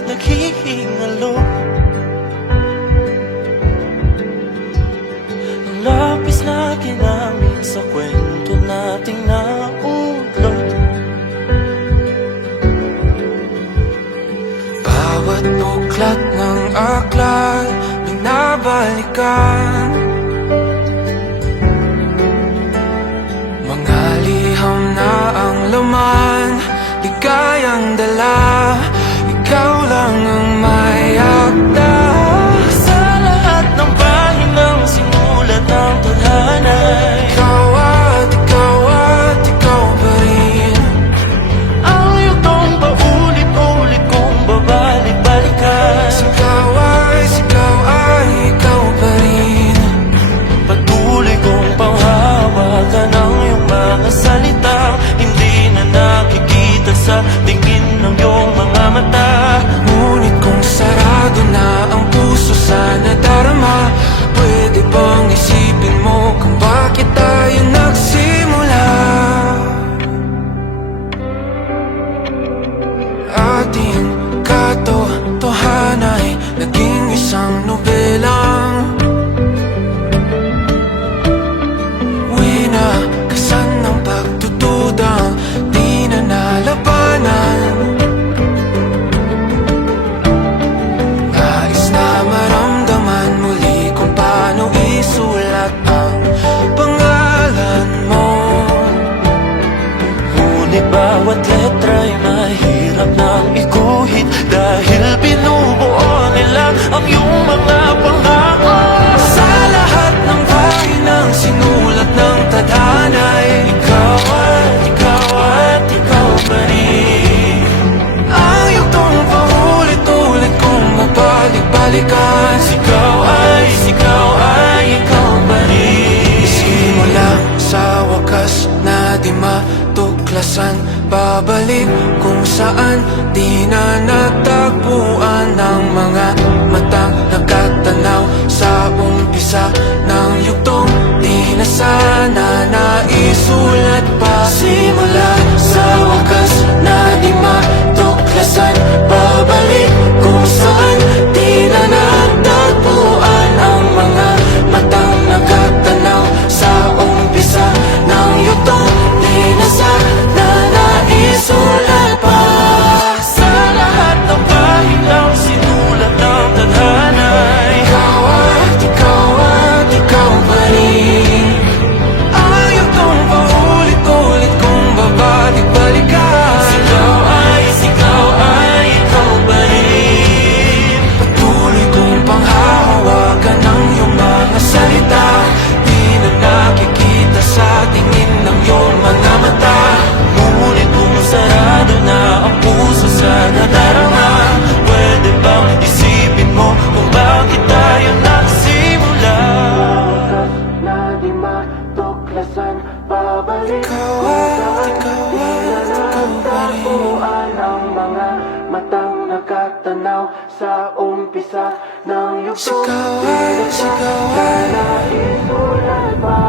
likod naghihingalo. Ang lapis na ginamit sa kwento nating naulot. Bawat buklat ng aklat binabalikan, mga liham na ang laman, ligayang dala, ikaw lang ang may akda. Sa lahat ng pahinang sinulat ng tadhana, ikaw at ikaw pa rin. Ang yugtong paulit-ulit kong babalik-balikan. Sigaw ay ikaw pa rin. Patuloy kong panghawakan ang iyong mga salitang hindi na nakikita sa tingin ng iyong mga mata. Ngunit kung sarado na ang puso sa nadarama, pwede bang isipin mo kung bakit tayo nagsimula? Ating katotohanan ay naging isang nobelang winakasan ng pagdududang di na nalabanan. Nais na maramdaman muli kung paano isulat ang pangalan mo. Ngunit bawat letra'y mahirap nang iguhit, dahil binubuo nila ang iyong mga pangako. Sa lahat ng pahinang sinulat ng tadhana, ikaw at ikaw pa rin. Ang yugtong paulit-ulit kong mabalik-balikan. Sigaw ay ikaw pa rin. Simula sa wakas na di matuklasan, babalik kung saan di na natagpuan ng mga matang nakatanaw sa umpisa ng yugtong di na sana naisulat pa. Simula sa wakas na di matuklasan, babalik kung saan di na natagpuan ang mga matang nakatanaw sa umpisa ng yugtong di na sana naisulat pa. Sa lahat ng pahinang sinulat ng tadhana, ikaw at ikaw pa rin. Ang yugtong paulit-ulit kong babalik-balikan. Sigaw ay ikaw pa rin. Patuloy kong panghahawakan ang iyong mga salita, di na nakikita sa tingin ng iyong mga mata. Ngunit kung sarado na ang puso sa nadarama, pwede bang isipin mo kung bakit tayo nagsimula? Na di matuklasan, babalik ikaw pa rin. Ang mga matang nakatanaw sa umpisa ng yugtong. Sigaw ay naisulat pa.